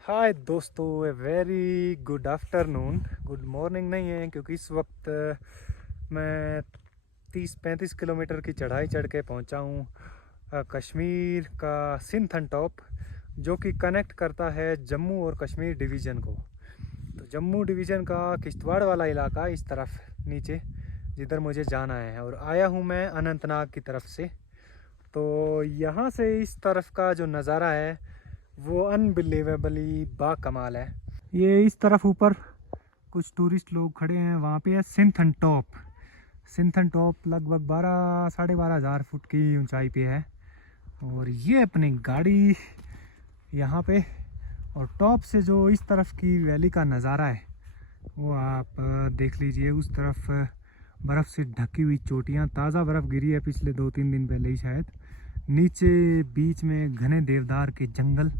हाय दोस्तों, a very good afternoon. Good morning नहीं है क्योंकि इस वक्त मैं 30-35 किलोमीटर की चढ़ाई चढ़ के पहुंचा हूं कश्मीर का सिंथन टॉप, जो कि कनेक्ट करता है जम्मू और कश्मीर डिवीज़न को। तो जम्मू डिवीज़न का किश्तवाड़ वाला इलाका इस तरफ नीचे जिधर मुझे जाना है, और आया हूं मैं अनंतनाग की तरफ से। तो यहाँ से इस तरफ का जो नज़ारा है वो अनबिलीवेबली बाकमाल है। ये इस तरफ ऊपर कुछ टूरिस्ट लोग खड़े हैं, वहाँ पे है सिंथन टॉप। सिंथन टॉप लगभग 12-12,500 फुट की ऊंचाई पे है, और ये अपनी गाड़ी यहाँ पे। और टॉप से जो इस तरफ की वैली का नज़ारा है वो आप देख लीजिए। उस तरफ बर्फ़ से ढकी हुई चोटियाँ, ताज़ा बर्फ़ गिरी है पिछले 2-3 दिन पहले ही शायद। नीचे बीच में घने देवदार के जंगल,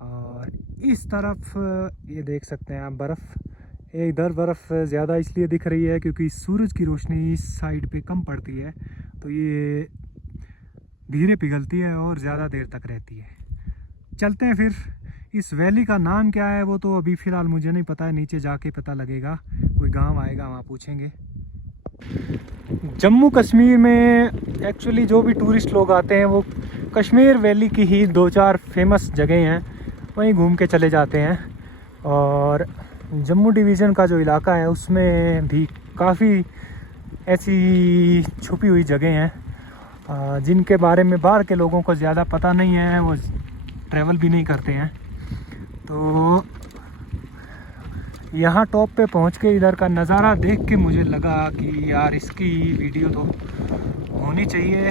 और इस तरफ ये देख सकते हैं आप बर्फ़। इधर बर्फ़ ज़्यादा इसलिए दिख रही है क्योंकि सूरज की रोशनी इस साइड पे कम पड़ती है, तो ये धीरे पिघलती है और ज़्यादा देर तक रहती है। चलते हैं फिर। इस वैली का नाम क्या है वो तो अभी फ़िलहाल मुझे नहीं पता है, नीचे जाके पता लगेगा। कोई गांव आएगा वहाँ पूछेंगे। जम्मू कश्मीर में एक्चुअली जो भी टूरिस्ट लोग आते हैं वो कश्मीर वैली की ही 2-4 फेमस जगह हैं, वहीं घूम के चले जाते हैं। और जम्मू डिवीज़न का जो इलाका है उसमें भी काफ़ी ऐसी छुपी हुई जगह हैं जिनके बारे में बाहर के लोगों को ज़्यादा पता नहीं है, वो ट्रैवल भी नहीं करते हैं। तो यहाँ टॉप पे पहुँच के इधर का नज़ारा देख के मुझे लगा कि यार इसकी वीडियो तो होनी चाहिए,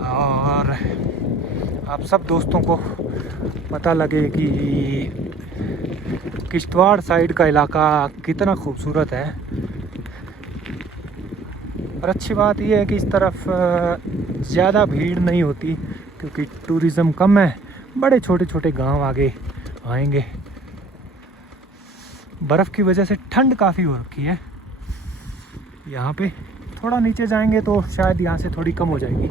और आप सब दोस्तों को पता लगे कि किश्तवाड़ साइड का इलाका कितना खूबसूरत है। और अच्छी बात यह है कि इस तरफ ज़्यादा भीड़ नहीं होती क्योंकि टूरिज़्म कम है। बड़े छोटे छोटे गांव आगे आएंगे। बर्फ़ की वजह से ठंड काफ़ी हो रखी है यहाँ पे। थोड़ा नीचे जाएंगे तो शायद यहाँ से थोड़ी कम हो जाएगी।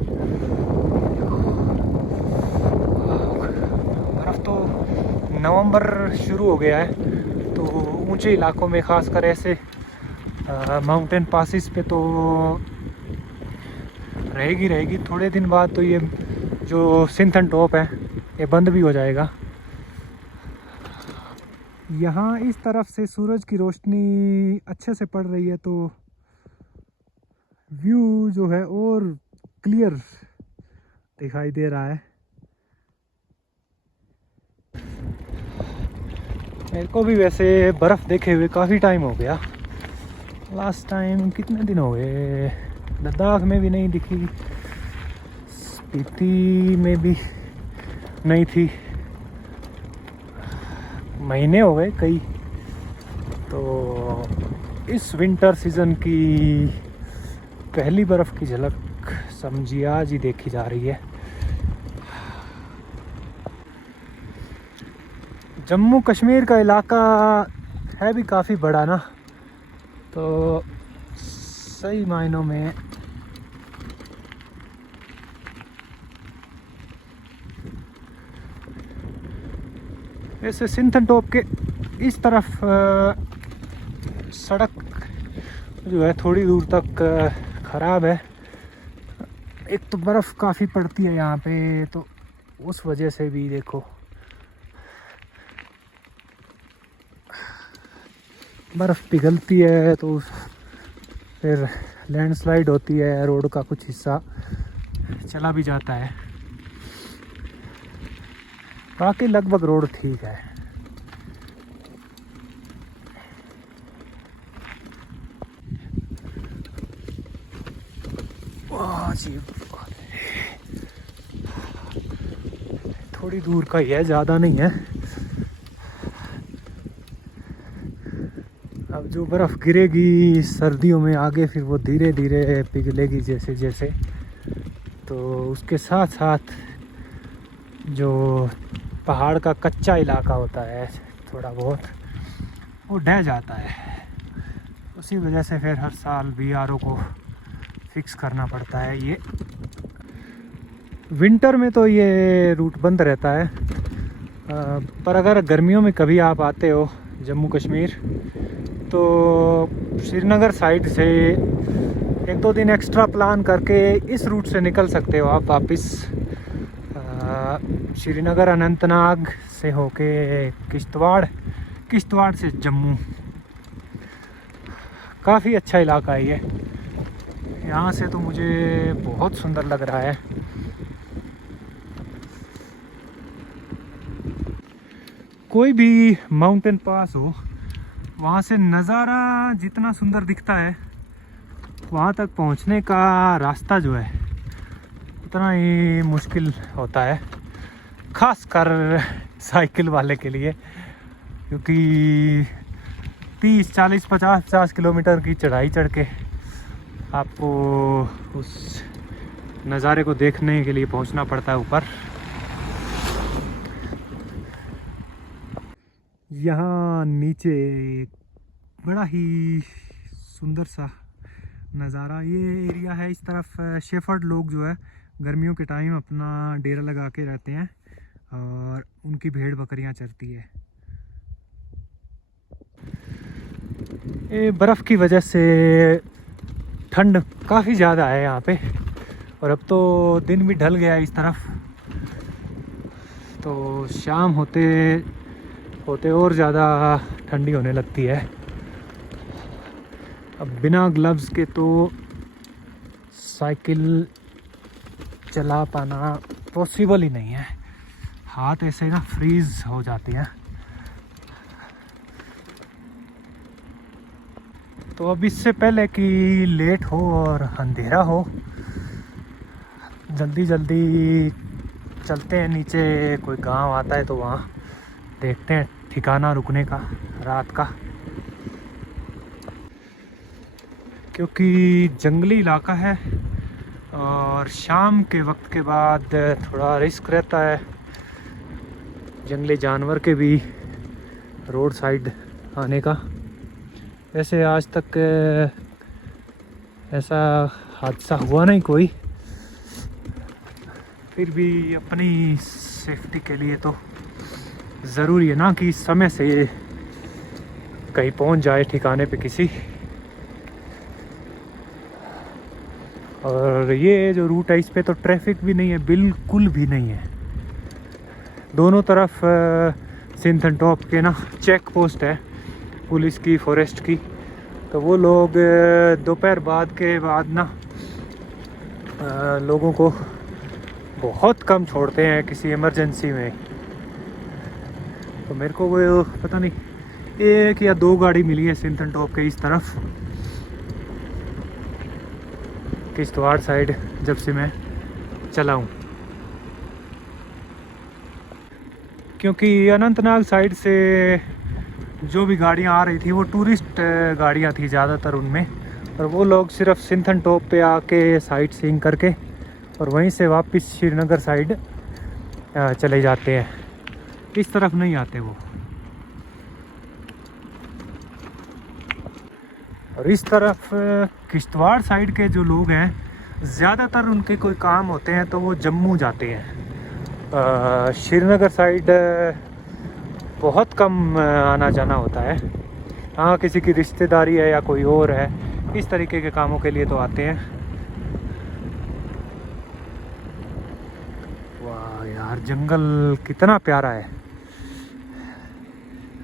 बर्फ़ तो नवंबर शुरू हो गया है, तो ऊंचे इलाकों में ख़ासकर ऐसे माउंटेन पासिस पे तो रहेगी। थोड़े दिन बाद तो ये जो सिंथन टॉप है ये बंद भी हो जाएगा। यहाँ इस तरफ से सूरज की रोशनी अच्छे से पड़ रही है तो व्यू जो है और क्लियर दिखाई दे रहा है। मेरे को भी वैसे बर्फ़ देखे हुए काफ़ी टाइम हो गया। लास्ट टाइम कितने दिन हो गए, लद्दाख में भी नहीं दिखी, स्पीति में भी नहीं थी, महीने हो गए कई। तो इस विंटर सीज़न की पहली बर्फ़ की झलक समझिए आज ही देखी जा रही है। जम्मू कश्मीर का इलाका है भी काफ़ी बड़ा ना, तो सही मायनों में ऐसे सिंथन टॉप के इस तरफ सड़क जो है थोड़ी दूर तक ख़राब है। एक तो बर्फ़ काफ़ी पड़ती है यहाँ पे, तो उस वजह से भी देखो बर्फ़ पिघलती है तो फिर लैंडस्लाइड होती है, रोड का कुछ हिस्सा चला भी जाता है। बाकी लगभग रोड ठीक है। वाह जी, थोड़ी दूर का ही है, ज़्यादा नहीं है। अब जो बर्फ़ गिरेगी सर्दियों में आगे फिर वो धीरे धीरे पिघलेगी जैसे जैसे, तो उसके साथ साथ जो पहाड़ का कच्चा इलाका होता है थोड़ा बहुत वो ढह जाता है। उसी वजह से फिर हर साल BRO को फिक्स करना पड़ता है ये। विंटर में तो ये रूट बंद रहता है, पर अगर गर्मियों में कभी आप आते हो जम्मू कश्मीर तो श्रीनगर साइड से 1-2 दिन एक्स्ट्रा प्लान करके इस रूट से निकल सकते हो आप वापस श्रीनगर अनंतनाग से होके किश्तवाड़ से जम्मू। काफ़ी अच्छा इलाका है ये, यहाँ से तो मुझे बहुत सुंदर लग रहा है। कोई भी माउंटेन पास हो, वहाँ से नज़ारा जितना सुंदर दिखता है, वहाँ तक पहुँचने का रास्ता जो है उतना ही मुश्किल होता है, खास कर साइकिल वाले के लिए, क्योंकि 30, 40, 50 किलोमीटर की चढ़ाई चढ़ के आपको उस नज़ारे को देखने के लिए पहुंचना पड़ता है ऊपर। यहाँ नीचे एक बड़ा ही सुंदर सा नज़ारा, ये एरिया है इस तरफ शेफर्ड लोग जो है गर्मियों के टाइम अपना डेरा लगा के रहते हैं और उनकी भेड़ बकरियां चरती है। ये बर्फ़ की वजह से ठंड काफ़ी ज़्यादा है यहाँ पे, और अब तो दिन भी ढल गया है इस तरफ, तो शाम होते होते और ज़्यादा ठंडी होने लगती है। अब बिना ग्लव्स के तो साइकिल चला पाना पॉसिबल ही नहीं है, हाथ ऐसे ना फ्रीज हो जाते हैं। तो अब इससे पहले कि लेट हो और अंधेरा हो, जल्दी जल्दी चलते हैं नीचे। कोई गांव आता है तो वहाँ देखते हैं ठिकाना रुकने का रात का, क्योंकि जंगली इलाका है और शाम के वक्त के बाद थोड़ा रिस्क रहता है जंगली जानवर के भी रोड साइड आने का। वैसे आज तक ऐसा हादसा हुआ नहीं कोई, फिर भी अपनी सेफ्टी के लिए तो ज़रूरी है ना कि समय से कहीं पहुंच जाए ठिकाने पे किसी। और ये जो रूट है इस पे तो ट्रैफिक भी नहीं है, बिल्कुल भी नहीं है। दोनों तरफ सिंथन टॉप के ना चेक पोस्ट है पुलिस की, फॉरेस्ट की, तो वो लोग दोपहर बाद के बाद ना लोगों को बहुत कम छोड़ते हैं किसी इमरजेंसी में। तो मेरे को वो पता नहीं 1 या 2 गाड़ी मिली है सिंथन टॉप के इस तरफ किश्तवाड़ साइड जब से मैं चला हूँ, क्योंकि अनंतनाग साइड से जो भी गाड़ियाँ आ रही थी वो टूरिस्ट गाड़ियाँ थी ज़्यादातर उनमें, और वो लोग सिर्फ सिंथन टॉप पे आके साइट सीइंग करके और वहीं से वापस श्रीनगर साइड चले जाते हैं, इस तरफ नहीं आते वो। और इस तरफ किश्तवाड़ साइड के जो लोग हैं ज़्यादातर उनके कोई काम होते हैं तो वो जम्मू जाते हैं। श्रीनगर साइड बहुत कम आना जाना होता है। हाँ, किसी की रिश्तेदारी है या कोई और है, इस तरीके के कामों के लिए तो आते हैं। वाह यार, जंगल कितना प्यारा है।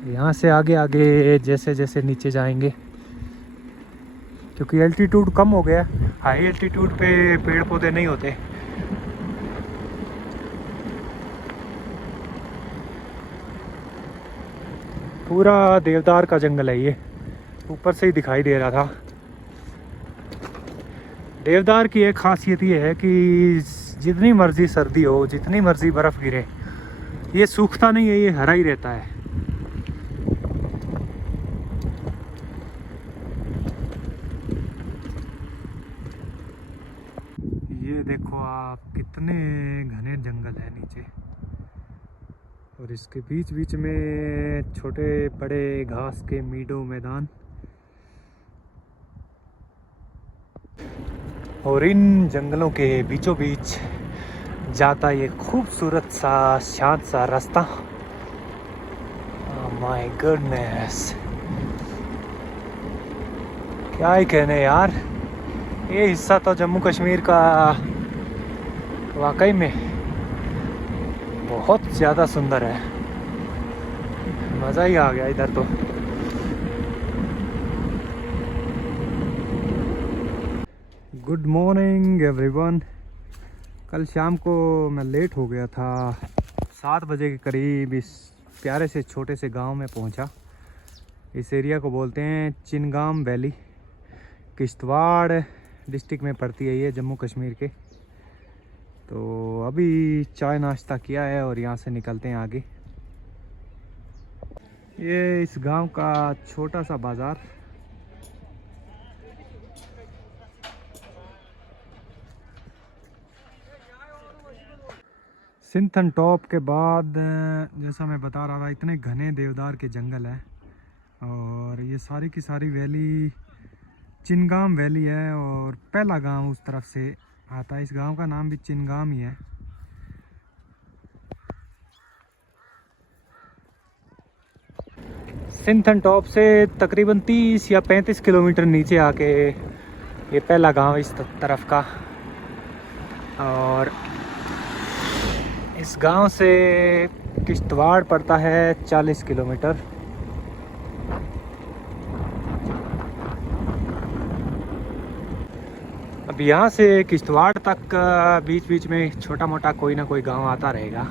यहाँ से आगे आगे जैसे जैसे नीचे जाएंगे, क्योंकि एल्टीट्यूड कम हो गया, हाई एल्टीट्यूड पे पेड़ पौधे नहीं होते। पूरा देवदार का जंगल है ये, ऊपर से ही दिखाई दे रहा था। देवदार की एक खासियत ये है कि जितनी मर्जी सर्दी हो, जितनी मर्जी बर्फ़ गिरे, ये सूखता नहीं है, ये हरा ही रहता है। ये देखो आप, कितने घने जंगल है नीचे, और इसके बीच बीच में छोटे बड़े घास के मीडो मैदान। और इन जंगलों के बीचों बीच जाता ये खूबसूरत सा शांत सा रास्ता। माय गुडनेस, क्या ही कहने यार, ये हिस्सा तो जम्मू कश्मीर का वाकई में बहुत ज़्यादा सुंदर है। मज़ा ही आ गया इधर तो। Good morning everyone. कल शाम को मैं लेट हो गया था, 7 बजे के करीब इस प्यारे से छोटे से गांव में पहुंचा। इस एरिया को बोलते हैं चिनगाम वैली, किश्तवाड़ डिस्ट्रिक्ट में पड़ती है ये, जम्मू कश्मीर के। तो अभी चाय नाश्ता किया है और यहाँ से निकलते हैं आगे। ये इस गांव का छोटा सा बाज़ार। सिंथन टॉप के बाद जैसा मैं बता रहा था, इतने घने देवदार के जंगल है और ये सारी की सारी वैली चिनगाम वैली है। और पहला गांव उस तरफ से आता है, इस गांव का नाम भी चिनगाम ही है। सिंथन टॉप से तकरीबन 30 या 35 किलोमीटर नीचे आके ये पहला गांव इस तरफ का। और इस गांव से किश्तवाड़ पड़ता है 40 किलोमीटर। अब यहाँ से किश्तवाड़ तक बीच बीच में छोटा मोटा कोई ना कोई गांव आता रहेगा।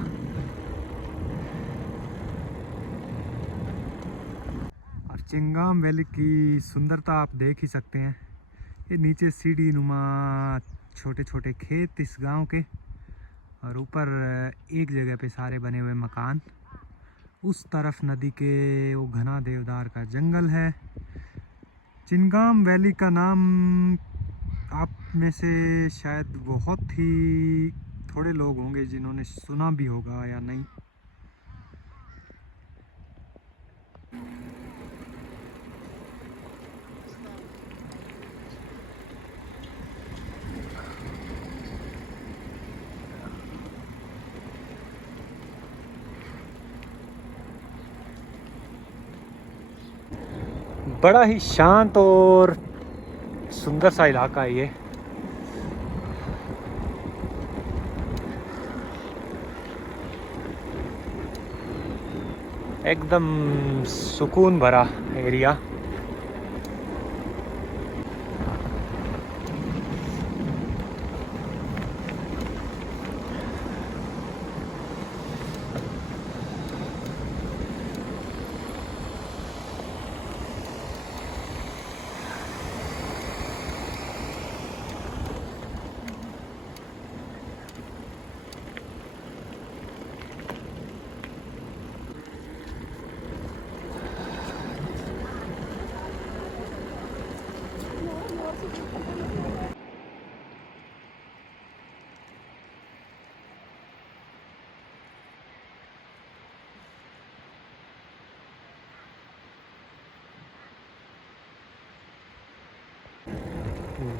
चिंगाम वैली की सुंदरता आप देख ही सकते हैं। ये नीचे सीढ़ी नुमा छोटे छोटे खेत इस गांव के, और ऊपर एक जगह पे सारे बने हुए मकान। उस तरफ नदी के वो घना देवदार का जंगल है। चिनगाम वैली का नाम आप में से शायद बहुत ही थोड़े लोग होंगे जिन्होंने सुना भी होगा या नहीं। बड़ा ही शांत और सुंदर सा इलाका है ये। एकदम सुकून भरा एरिया।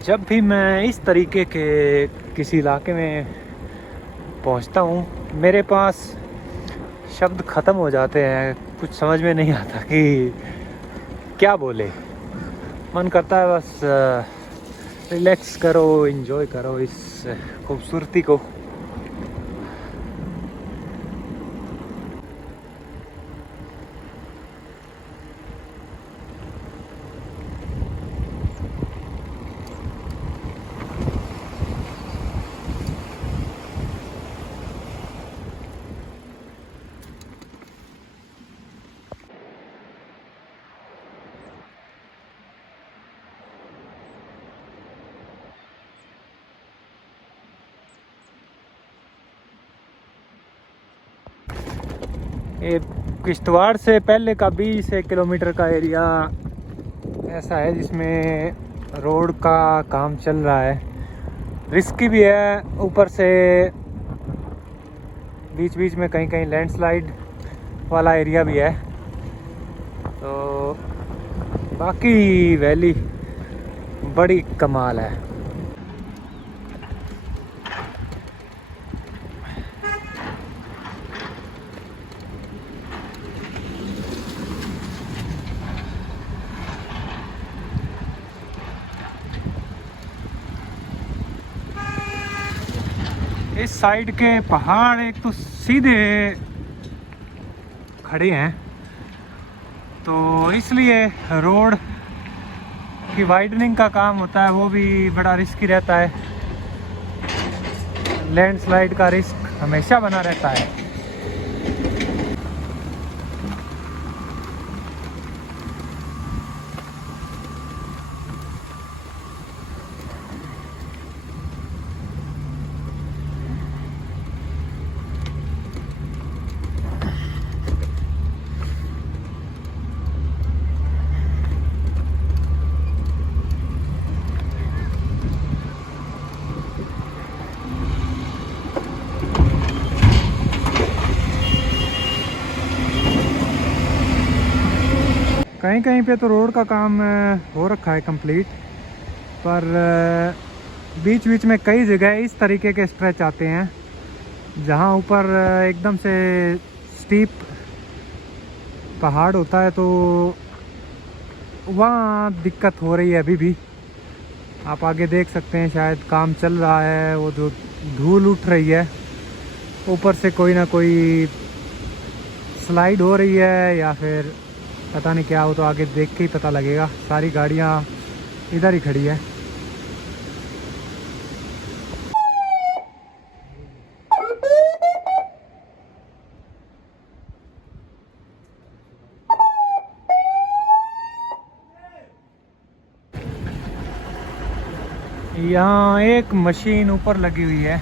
जब भी मैं इस तरीके के किसी इलाके में पहुंचता हूं, मेरे पास शब्द ख़त्म हो जाते हैं। कुछ समझ में नहीं आता कि क्या बोले। मन करता है बस रिलैक्स करो, एंजॉय करो इस खूबसूरती को। ये किश्तवाड़ से पहले का 20 किलोमीटर का एरिया ऐसा है जिसमें रोड का काम चल रहा है। रिस्की भी है, ऊपर से बीच बीच में कहीं कहीं लैंडस्लाइड वाला एरिया भी है। तो बाकी वैली बड़ी कमाल है। इस साइड के पहाड़ एक तो सीधे खड़े हैं, तो इसलिए रोड की वाइडनिंग का काम होता है, वो भी बड़ा रिस्की रहता है। लैंडस्लाइड का रिस्क हमेशा बना रहता है। कहीं कहीं पे तो रोड का काम हो रखा है कंप्लीट, पर बीच बीच में कई जगह इस तरीके के स्ट्रेच आते हैं जहां ऊपर एकदम से स्टीप पहाड़ होता है, तो वहाँ दिक्कत हो रही है अभी भी। आप आगे देख सकते हैं, शायद काम चल रहा है। वो जो धूल उठ रही है ऊपर से, कोई ना कोई स्लाइड हो रही है या फिर पता नहीं क्या हो, तो आगे देख के ही पता लगेगा। सारी गाड़ियाँ इधर ही खड़ी है। यहाँ एक मशीन ऊपर लगी हुई है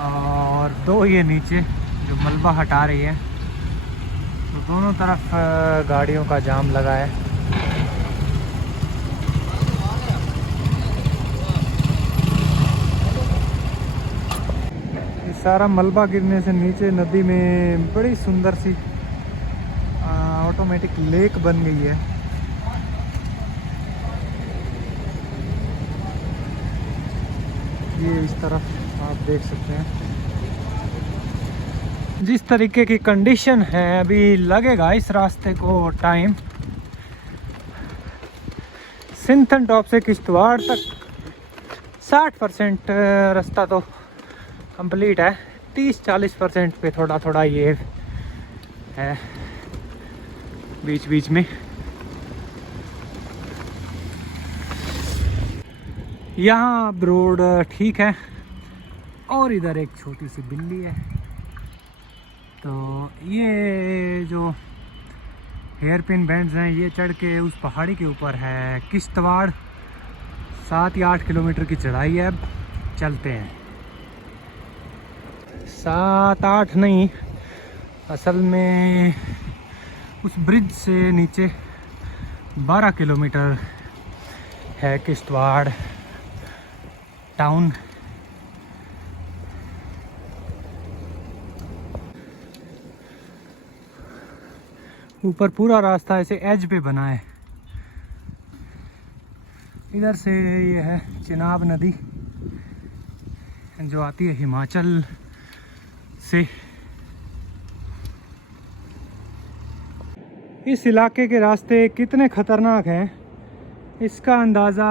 और दो ये नीचे जो मलबा हटा रही है, तो दोनों तरफ गाड़ियों का जाम लगा है। ये सारा मलबा गिरने से नीचे नदी में बड़ी सुंदर सी ऑटोमेटिक लेक बन गई है। ये इस तरफ आप देख सकते हैं। जिस तरीके की कंडीशन है, अभी लगेगा इस रास्ते को टाइम। सिंथन टॉप से किश्तवाड़ तक 60% रास्ता तो कंप्लीट है, 30-40% पे थोड़ा थोड़ा ये है बीच बीच में। यहाँ अब रोड ठीक है, और इधर एक छोटी सी बिल्ली है। तो ये जो हेयर पिन बैंड्स हैं, ये चढ़ के उस पहाड़ी के ऊपर है किश्तवाड़। 7 या 8 किलोमीटर की चढ़ाई है। अब चलते हैं। 7-8 नहीं, असल में उस ब्रिज से नीचे 12 किलोमीटर है किश्तवाड़ टाउन। ऊपर पूरा रास्ता ऐसे एज पे बना है। इधर से ये है चिनाब नदी जो आती है हिमाचल से। इस इलाके के रास्ते कितने ख़तरनाक हैं, इसका अंदाज़ा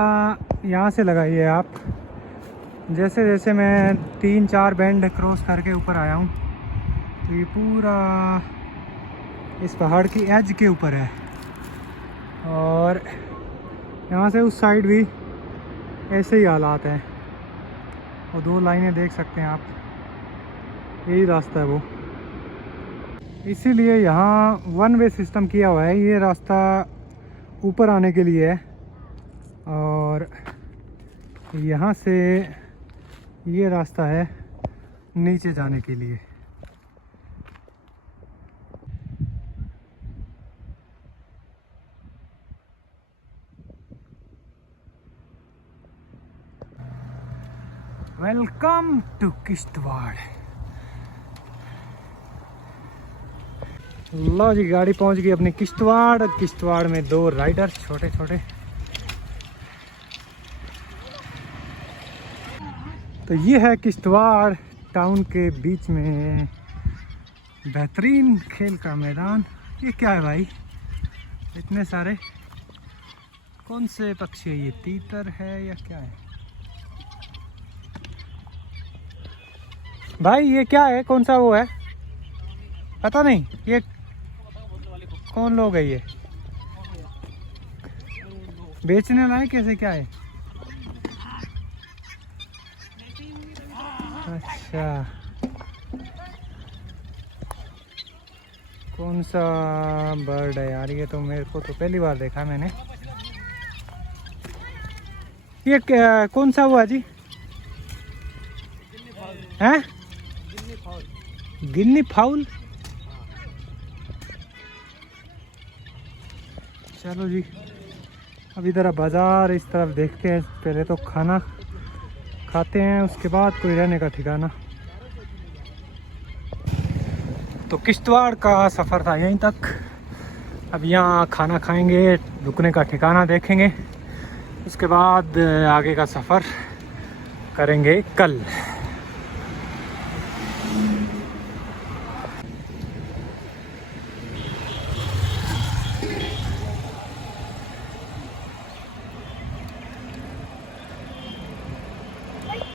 यहाँ से लगाइए आप। जैसे जैसे मैं 3-4 बैंड क्रॉस करके ऊपर आया हूँ, तो ये पूरा इस पहाड़ की एज के ऊपर है। और यहाँ से उस साइड भी ऐसे ही हालात हैं। और 2 लाइनें देख सकते हैं आप, यही रास्ता है वो। इसीलिए यहाँ 1 वे सिस्टम किया हुआ है। ये रास्ता ऊपर आने के लिए है और यहाँ से ये रास्ता है नीचे जाने के लिए। Welcome to Kishtwar. लो जी, गाड़ी पहुंच गई अपनी किश्तवाड़। किश्तवाड़ में 2 राइडर छोटे छोटे। तो ये है किश्तवाड़ टाउन के बीच में बेहतरीन खेल का मैदान। ये क्या है भाई, इतने सारे कौन से पक्षी है ये? तीतर है या क्या है? भाई ये क्या है, कौन सा वो है पता नहीं, ये कौन लोग है, ये बेचने लाए कैसे, क्या है? अच्छा, कौन सा बर्ड है यार, ये तो मेरे को तो पहली बार देखा मैंने। ये कौन सा हुआ जी? हैं? गिन्नी फाउल। चलो जी, अभी ज़रा बाज़ार इस तरफ देखते हैं, पहले तो खाना खाते हैं, उसके बाद कोई रहने का ठिकाना। तो किश्तवाड़ का सफ़र था यहीं तक, अब यहाँ खाना खाएंगे, रुकने का ठिकाना देखेंगे, उसके बाद आगे का सफ़र करेंगे कल।